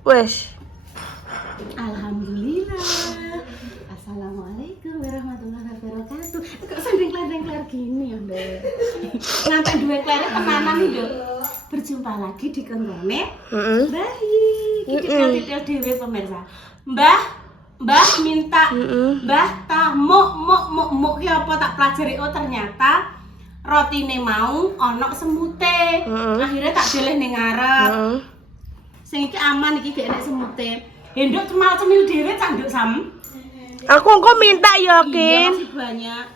Wes. Alhamdulillah. Assalamualaikum warahmatullahi wabarakatuh. Kok sambil kler-kler gini ya, Mbak? Ngampe duwe klere tenanan iki, Nduk. Berjumpa lagi di kontone. Bayi. Titil-titil dhewe pemirsa. Mbah minta. Mbah muk ki apa tak pelajari, oh ternyata rotine mau ana semute. Akhirnya tak deleh ning ngarep. Sing iki aman iki gak enek semute. Henduk cemil dhewe cah Nduk Sam. Aku engko minta ya, Kin. Masih banyak.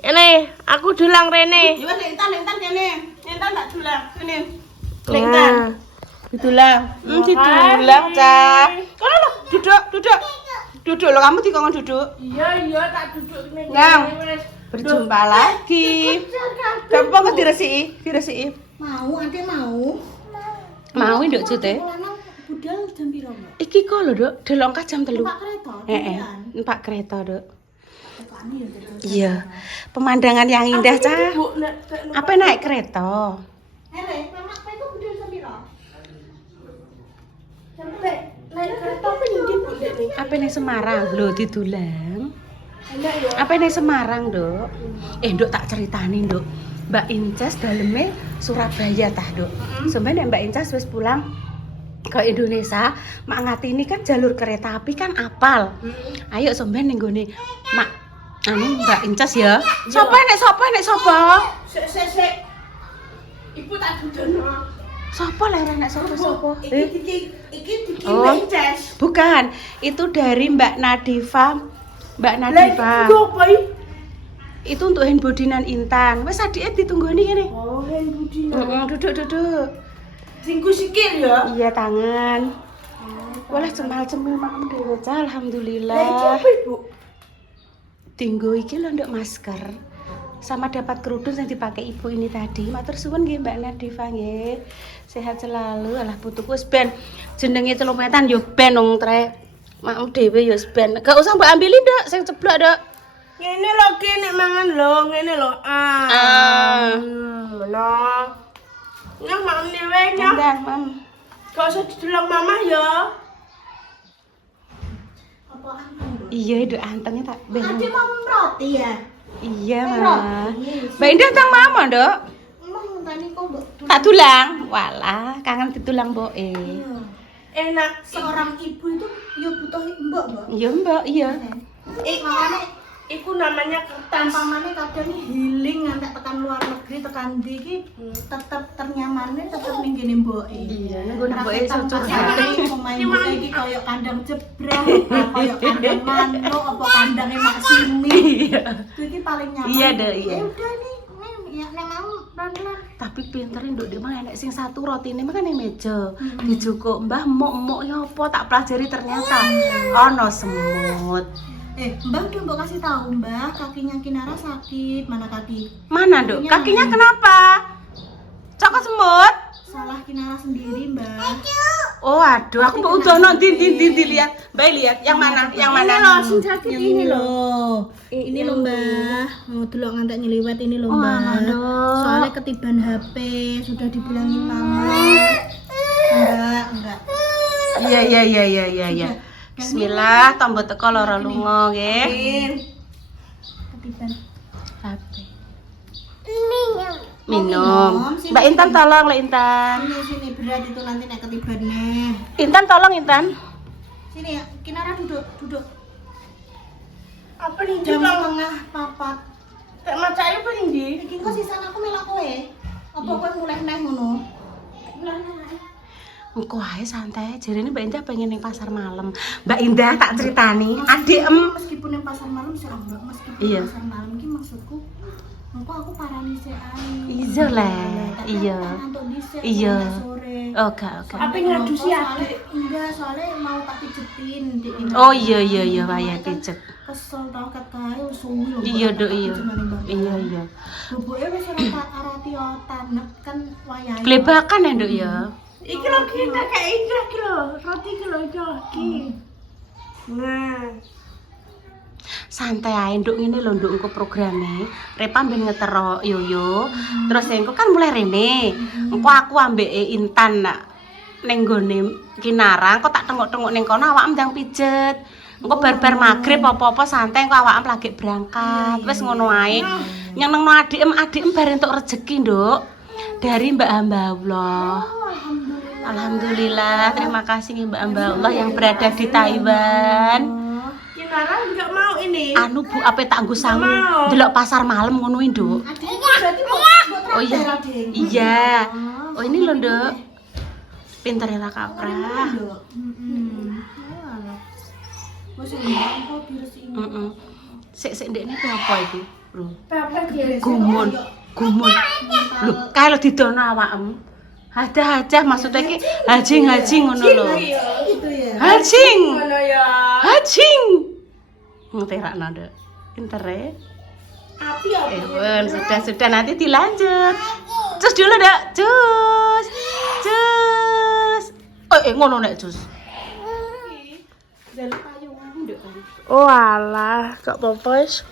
Ini, aku dulang rene. Ya wis entan kene. Entan tak dulang kene. Entan. Didulang. Didulang, Cah. Kono lho, duduk lho, kamu dikongkon duduk. Iya, tak duduk kene. Nang. Berjumpa lagi. Gampang kok diresiki. Mau, ade mau. Mau nduk jute. Lanang budal jam piro, Mbak? Iki kok lho, Nduk, delongkat jam 3. Pak kereta. Numpak kereta, Nduk. Tekane ya terus. Iya. Pemandangan yang indah, Cah. Apa naik kereta? Hele, mamak kowe iku budal jam piro? Jam Naik kereta apa ndi Bu? Apa ning Semarang lho didulang? Enak ya. Apa ning Semarang, Nduk? Nduk tak ceritani, Nduk. Mbak Inces daleme Surabaya tah, Nduk. Sampeyan Mbak Inces wis pulang ke Indonesia, Mak Ngatini kan jalur kereta api kan apal. Ayo sampeyan ning gone Mak Mbak Inces ya. Sopo nek sopo? Sik. Ibu tak dudono. Sopo lek ora nek sopo? Iki Oh. Mbak Inces. Bukan, itu dari Mbak Nadifa. Mbak Lah Nadifa. iki opo iki? Itu untuk handbodinan Intan. Wes adike ditunggoni kene. Oh, hen budina. Duduk. Singku sikil ya. Iya tangan. Boleh cemal-cemil makem dhewe, Cah. Alhamdulillah. Lah iki apa, Ibu? Tinggo iki lho nduk masker. Sama dapat kerudung yang dipakai ibu ini tadi. Matur suwun nggih Mbak Nadifa nggih. Sehat selalu. Alah putuku wis ben jenenge celumetan yo ben wong trek. Makem dhewe yo ben. Gak usah mbok ambili nduk sing ceblok nduk. Ngene lho Ki nek mangan lho, ngene lho. Ngono. Nyah makan dhewe nyah. Ndang, Mam. Gak usah didelok mamah ya. Apa anteng? Iya, nduk antenge tak ben. Ade mau roti ya? Iya, Roti. Mama. Mbak Indah tang mama, Nduk. Emang ngenteni kok Mbak. Tak tulang. Walah, kangen ditulang mboke. Iya. Enak Seorang ibu itu ya butuh mbok, Mbak. Iya, Mbak, iya. Makanya iku namanya kertas. tampamane kadang healing ngantek tekan luar negeri tekan ndi iki tetep ternyamane tetep ning kene mboke. Iya, ning gone mboke iso curhat. Pemain mboke iki koyo kandang jebrang, koyo kandang manuk, apa kandange Mak Simi. Iya. Itu iki paling nyaman. Iya, Dek, iya. Ya udah nih, ya nek mau pelan-pelan. Tapi pinter nduk dia mah enek sing satu rotine mah kan ning meja. Dijukuk, Mbah mok ya apa tak pelajari ternyata ono semut. Mbak udah mbak kasih tahu Mbak, kakinya Kinara sakit. Mana kaki? Mana, Nduk? Kakinya kenapa? Cokot semut? Salah Kinara sendiri Mbak. Oh, aduh, aku mau udono ndi lihat. Mbak lihat yang mana? Yang mana? Ini loh, sing sakit ini loh. Ini loh Mbak. Mau delok ngantek nyeliwet ini loh Oh, Mbak. alah, Nduk. Soalnya ketiban HP, sudah dibilangin mama. Enggak. Iya. Bismillah, tombol teko lara lunga nggih. Ketiban. HP. Minum. Mbak Intan tolong, Lek Intan. Sini berat itu nanti nek ketibannya. Intan tolong, Intan. Sini ya, Kinara duduk. Apa nih Jam juga? tengah papat. Tak macai apa nih? Iki kok sisan aku melak kowe. Apa kowe mulai neh ngono? Engko ae santai, jarene Mbak Indah pengen ning pasar malam. Mbak Indah tak ceritani, adik Meskipun yang pasar malam sih Mbak, meskipun Iya. pasar malam ki maksudku engko aku paralise ae. Iya, Le. Iya. Untuk dhisik Iya. sore. Oke. Apa ngadusi adik? Enggak, soalnya mau tak pijetin di ini. Oh iya waya pijet. Kesel tau ket kae wis suwi lho. Iya, Dok, iya. Iya. Bubuke wis ora arati tanek kan wayahe. Glebakan ya, Nduk ya. Iki lho kita kayak Indra ki lho, roti ki lho iki. Nah, Santai ae Nduk ngene lho Nduk engko programe. Repa ben ngetero Yoyo. Terus engko kan mulai rene. Engko aku ambek Intan nak ning gone Kinarang kok tak tengok-tengok ning kono awakmu ndang pijet. Engko bar-bar magrib apa-apa santai kok awakmu lagi berangkat. Wis ngono ae. Nyenengno adik-adik bar entuk rezeki, Nduk. Dari Mbak Hamba Allah. Alhamdulillah, terima kasih Mbak Hamba Allah yang berada di Taiwan. Kinarang enggak mau ini. Anu Bu, apa tak nggo sangu delok pasar malam ngono iki, Nduk. Oh iya. Iya. Oh ini lho, Nduk. Pinter ya kaprah. Sik ndekne apa iki, Bro? Gumun. Lho, kae lho didono awakmu. Hadah maksudnya iki hajing ngono lho. Gitu ya. Hajing. Ngono ya. Hajing. Ngeterakno, Nduk. Pinter ya. Api ya. Sudah nanti dilanjut. Cus dulu, Nduk. Cus. Ngono nek cus. Dalem payungan, Nduk. Oh alah, gak apa-apa wis.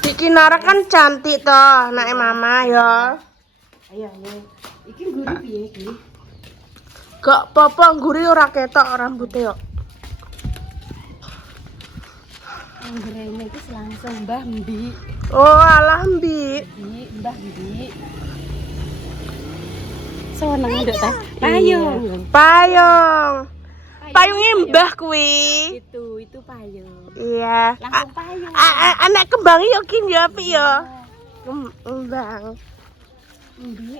Di Kinara kan cantik toh, anake mama ya. Ayo. Iki guru piye iki? Gak apa-apa, ngguri ora ketok rambutnya kok. Anggrene iki langsung Mbah Mbi. Oh alah Mbi. Mbah Mbi. Seneng Nduk ta? Payung. Payungnya Mbah kuwi. Itu payung. Iya. Langsung payung. Anak kembang yo kin ya api yo. Kembang. Mbi.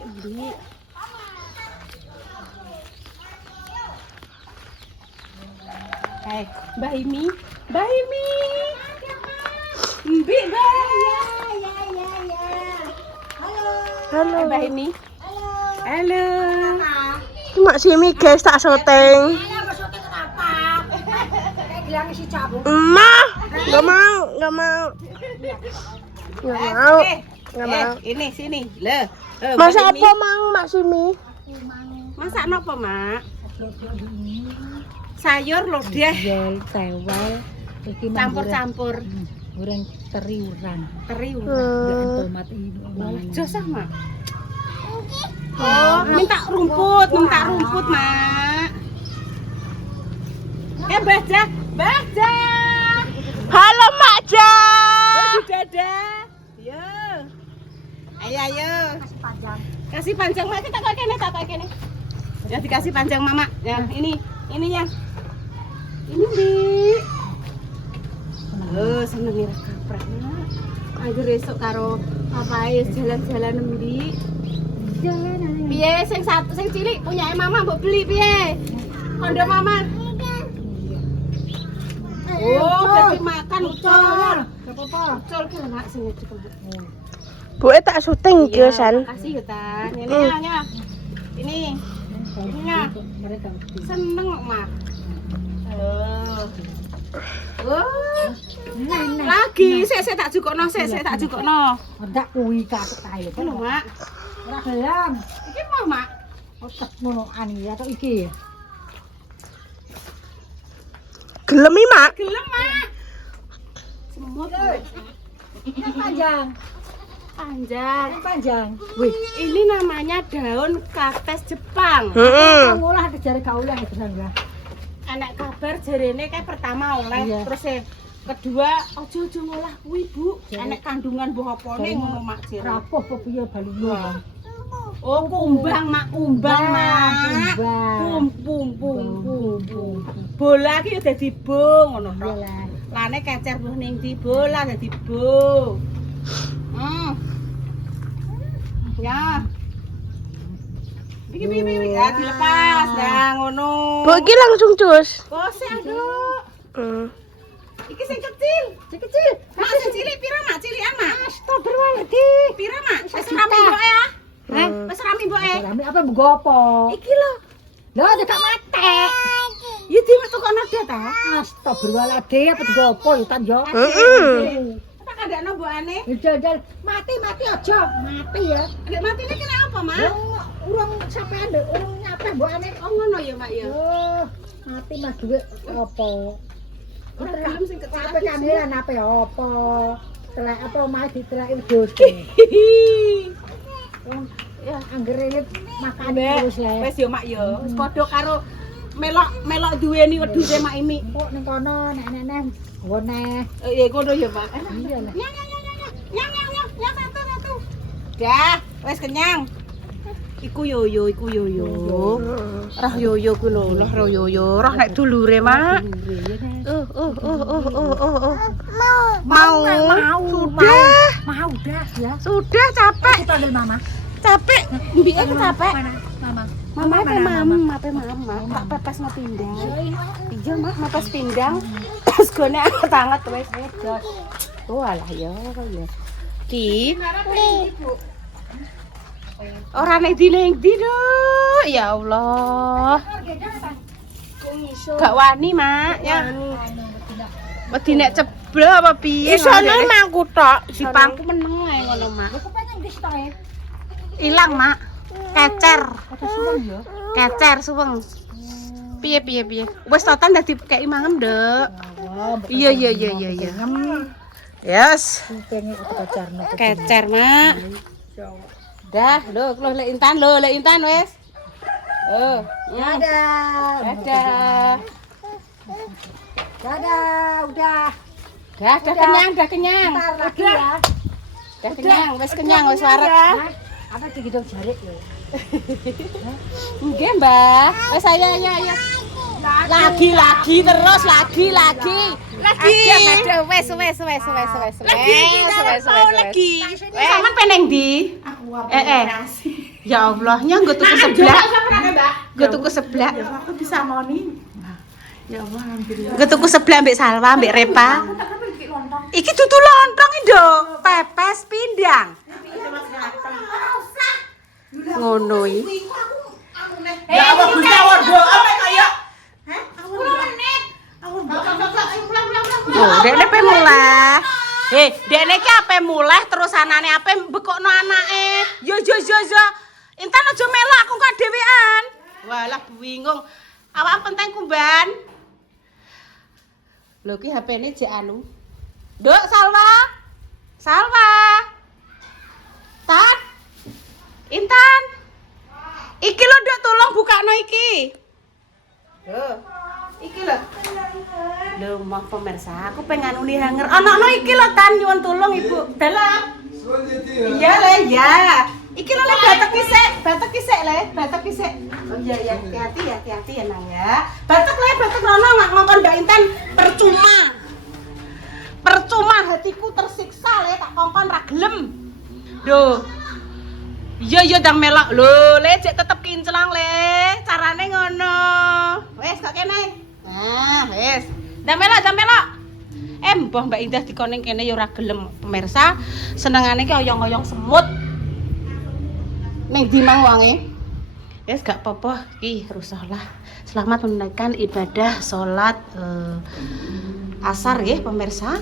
Hai, Mbak Imi. Mbi, Mbak. Halo. Mbak Imi. Halo. Cuma sini guys tak syuting. Emak, nggak mau. Ini sini. Loh. Masa apa mau Mak Simi? Masak napa, Mak? Sayur lho, Deh. Tewel iki Campur-campur. goreng teriuran. Tomat ini. Jos ah, Mak. Oh, minta rumput, Mak. Baja. Halo Mak Ja. Dadah. Yo. Ayo. Kasih panjang Mak, tak pakai kene. Ya dikasih panjang Mama. Ya, ininya. Ini, Bi. Oh, seneng ya kaprah, Mak. Angger esuk karo papae jalan-jalan endi? Jalan. Piye sing cilik punyake Mama mbok beli piye? Kondo Mama. Oh, berarti makan ucol. Gak apa-apa. Ucol ki lho Mak sing ngedek. Bu tak syuting iki San. Makasih ya, Tan. Ini ya. Ini. Ininya. Seneng kok, Mak. Halo. Oh. Lagi, saya tak jukokno, tak jukokno. Ndak kuwi katok kae. Iki lho, Mak. Ora gelem. Iki mau, Mak. Otak ngono ani ya tok iki. Gelem iki Mak. Gelem, Mak. Semut. Panjang. Wih, ini namanya daun kates Jepang. Ngolah jare gak oleh tenan ya. Anak kabar jarene kayak pertama oleh, terus kedua ojo ngolah kuwi, Bu. Anak kandungan mbah opone ngono Mak jere. Rapoh apa piye bali yo. Oh, kumbang, Mak. Kumbang. Bola ki udah dibung ngono to. Iyalah. Lane kecer mbuh ning ndi bola dadi bung. Ya. Iki ya dilepas dah ngono. Bu iki langsung cus. Bose aduh. Iki sing kecil. Mak sing cilik pira Mak? Cilikan Mak. Astagfirullahaladzim. Pira Mak? Wis rame mboke ya? Wis rame mboke. Rame apa mgopo? Iki lho. Lho cekak mate. Ya dimetukno dia ta. Astagfirullahaladzim apa mgopo yo tan yo. Tak kandakno mbokane. Jajal mati aja. Mati ya. Nek matine kena apa, Mak? Urung sampean lho, urung nyampe mbokane. Oh ngono ya, Mak ya. Oh, mati mas duwe apa? Ora gelem sing kecil. Apa kamera nape apa? Telek apa mae diteleki wedhus. Ya. Anggere makan Mbak, terus le. wis yo mak yo. Wis padha karo melok duweni wedhuse mak Imi. Kok ning kono nek nenek ngone. Iya ngono ya, Pak. Iya lah. Nyang satu. Dah, wis kenyang. Iku yoyo. Roh yoyo ku lho, roh yoyo. Roh nek dulure, Mak. Mau. Mau dah ya. Sudah capek. Kita panggil mama. Capek. Mbike aku capek. Mama. Mama apa mama? Tak pepes no pindang. Iya, Mak, pepes pindang. Terus gone anget-anget wis wedot. Walah ya. Ki. Ora nek di Dok. Ya Allah. Gak wani, Mak. Ya. Wedi nek ceblok apa piye? Isono mangku tok. Dipangku meneng ae ngono, Mak. Kok pengen wis to e. Ilang, Mak. Kecer. Ada suweng ya. Kecer suweng. Piye. Wis total dadi kei mangem, Dek. Iya. Yes. Pengen kecarno. Kecer, Mak. Dah, lho lek Intan wis. Dadah. Dadah. Udah. Dah kenyang. Ntar lagi ya. Dah kenyang, wis waret. Apa digidong jarik ya? Nggih, Mbah. Wis ayo. Lagi terus. Ada wis. Lagi. Sampeyan peneng ndi? Ya Allah, nyang nggo tuku seblak. Nggo tuku seblak. Aku disamoni. Ya Allah, alhamdulillah. Nggo tuku seblak mbek Salwa, mbek Repa. Iki dudu lontong iki, pepes pindang. Ngono iki. Ya Allah, Gusti Allah, apa kaya? Hah? 10 menit. Oh, dekne pe mulai. Dekne iki ape mulai terus anane ape bekokno anake. Yo. Intan aja melok aku kok dhewean. Walah bingung. Awak penting kumban. Lho ki HP-ne jek anu. Nduk Salwa. Tan. Intan. Iki lho Nduk tolong bukakno iki. Lho. Iki lho. Lho mau pemirsa, aku pengen uni hanger. Ono iki lho Tan nyuwun tulung Ibu. Dalam. Iya le, ya. Iki lho le batek isik le. Oh iya, hati-hati ya Nang ya. Batek rono ngongkon Mbak Intan percuma hatiku tersiksa le tak kongkon ra gelem. Duh. Iya ndang melok lho, le jek tetep kinclang le. Carane ngono. Wes kok kene. Nah, wes. Ndang melok. Mbah Mbak Indah dikoning kene ya ora gelem. Pemirsa, senengane ki oyong-oyong semut. Ning ndi mang wonge? Wes gak apa-apa ki rusuhlah. Selamat menunaikan ibadah salat asar nggih pemirsa.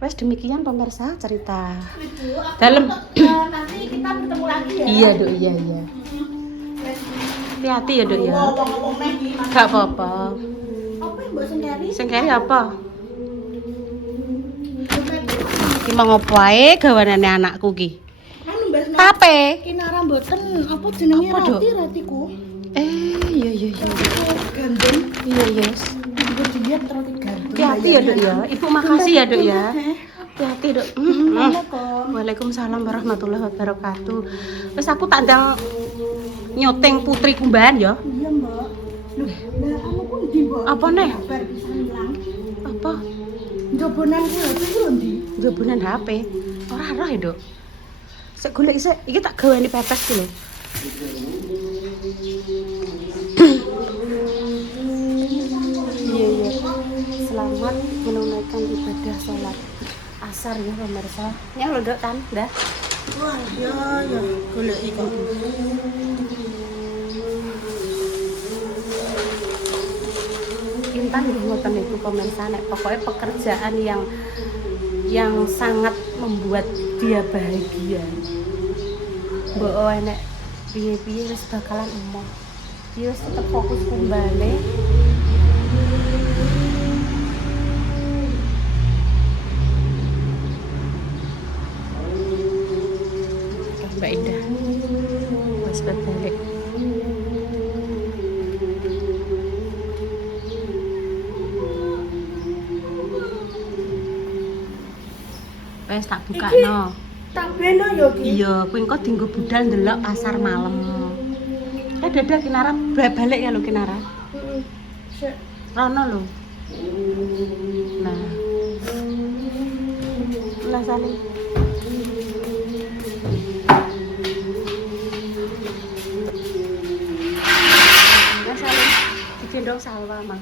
Wes demikian pemirsa cerita dalam. Nanti kita bertemu lagi ya. Iya, Dok, iya. Hati-hati ya, Dok ya. Ngomong neh iki. Gak apa-apa. Apa yang mbok sendiri? Sing kene apa? Ki mau ngopo ae gawanane anakku ki? Anu Mbak, Tape. kinara mboten apa jenenge Apa, Dok? ratiku. Iya. Gandeng. Iya, yes. Ibu diet terus digandeng. Hati-hati ya, Dok ya. Ibu makasih ya, Dok ya. Hati-hati, Dok. Assalamualaikum. Waalaikumsalam warahmatullahi wabarakatuh. Wis aku tak ndang nyoteng putri kumbahan ya. Iya, Mbak. Loh, lah anu pun ndi, Mbak? Apa neh? Kabar bisa ilang. Apa? Njobonan ku lho iki lho ndi? Jawaban HP. Ora roh ya, Dok. Sik golek isik. Iki tak gaweni pepes ki lho. Iya. Selamat menunaikan ibadah sholat asar ya pemirsa. Ya lho, Dok, Tan, dah. Wah, ya golek iki. Intan nggih ngoten niku pemirsa, nek pokoknya pekerjaan yang sangat membuat dia bahagia. Mbok enek piye-piye wis bakalan emoh. Dia wis tetep fokus kumbane. terbalik. Wes tak bukakno. Tak beno yo ki. Iya, kuwi engko dienggo budal ndelok pasar malam. Dadah Kinara balik ya lho Kinara. Heeh. Sik. Rono lho. Nah. Lah saling. Lah saling digendong Salwa, Mang.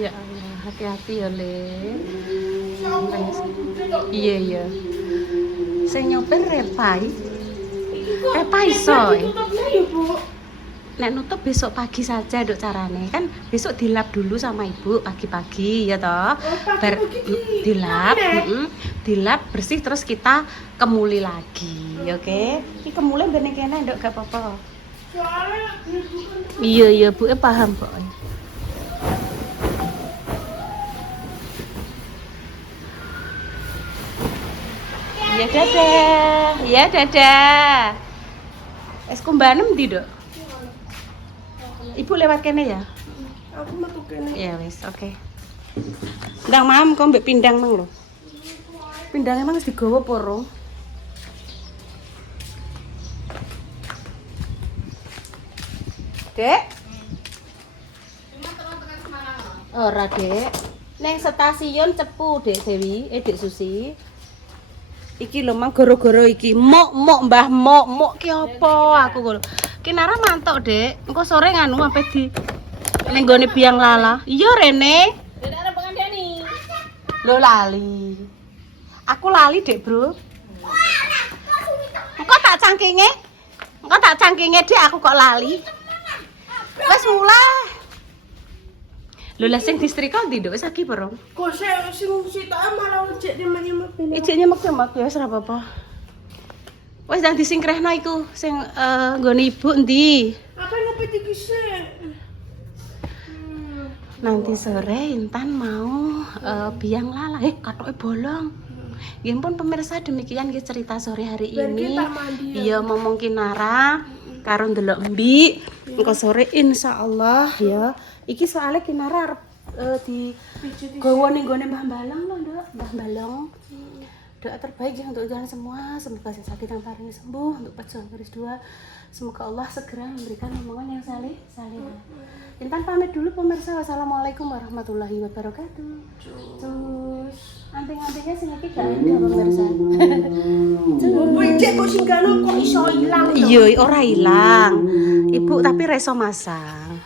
Ya Allah, hati-hati ya, Le. Iya, iya. Sing nyopir Repai. Repai iso. Tutupnya ya, Bu. Nek nutup besok pagi saja dok carane kan besok dilap dulu sama ibu pagi-pagi ya toh dilap dilap bersih terus kita kemuli lagi oke ini kemuli bener kena dok gak apa-apa Soalnya iya bu paham kok ya dadah es kumbanem di dok. Ibu lewat kene ya? aku metu kene. Ya wis, oke. Ndang mam kok mbek pindang mang lho. Pindang emang wis digawa poro. Dek. Ora, Dek. Neng stasiun cepu, Dek Dewi, Dek Susi. Iki lho mang goro-goro iki. Mok Mbah mok ki apa aku lho. Kinara mantok, Dek. Engko sore nganu sampe di ning gone biang lala. Iya, Rene. Tidak ada pengandani. Lho lali. Aku lali, Dek, Bro. Engko tak cangkinge. Dek, aku kok lali. Wes mulai. Lho lah sing distrika ndi, Dok? Wis lagi perong. Kok sing sitoke malah ojek nyemek-nyemek bene. Ijek nyemek-nyemek ya wis ora apa-apa. Wis ndang disingkrehno iku sing nggone ibu ndi? Apa ngepet iki sik? Nanti sore Intan mau biang lala. Katoke bolong. Nggih pun pemirsa demikian nggih cerita sore hari ini. Iya ngomong Kinara karo ndelok Mbik. Engko sore insyaallah ya. Iki soalnya Kinara arep di gawa ning gone Mbah Balong lho, Nduk. Mbah Balong. Doa terbaik ya untuk kalian semua, semoga yang sakit yang paling sembuh, untuk pejuang garis 2 semoga Allah segera memberikan omongan yang saleh. Intan pamit dulu pemirsa. Wassalamualaikum warahmatullahi wabarakatuh. Terus anting-antingnya sing iki gak ada pemirsa. Bu ijek kok sing gano kok iso ilang. Iya ora ilang Ibu tapi reso masang.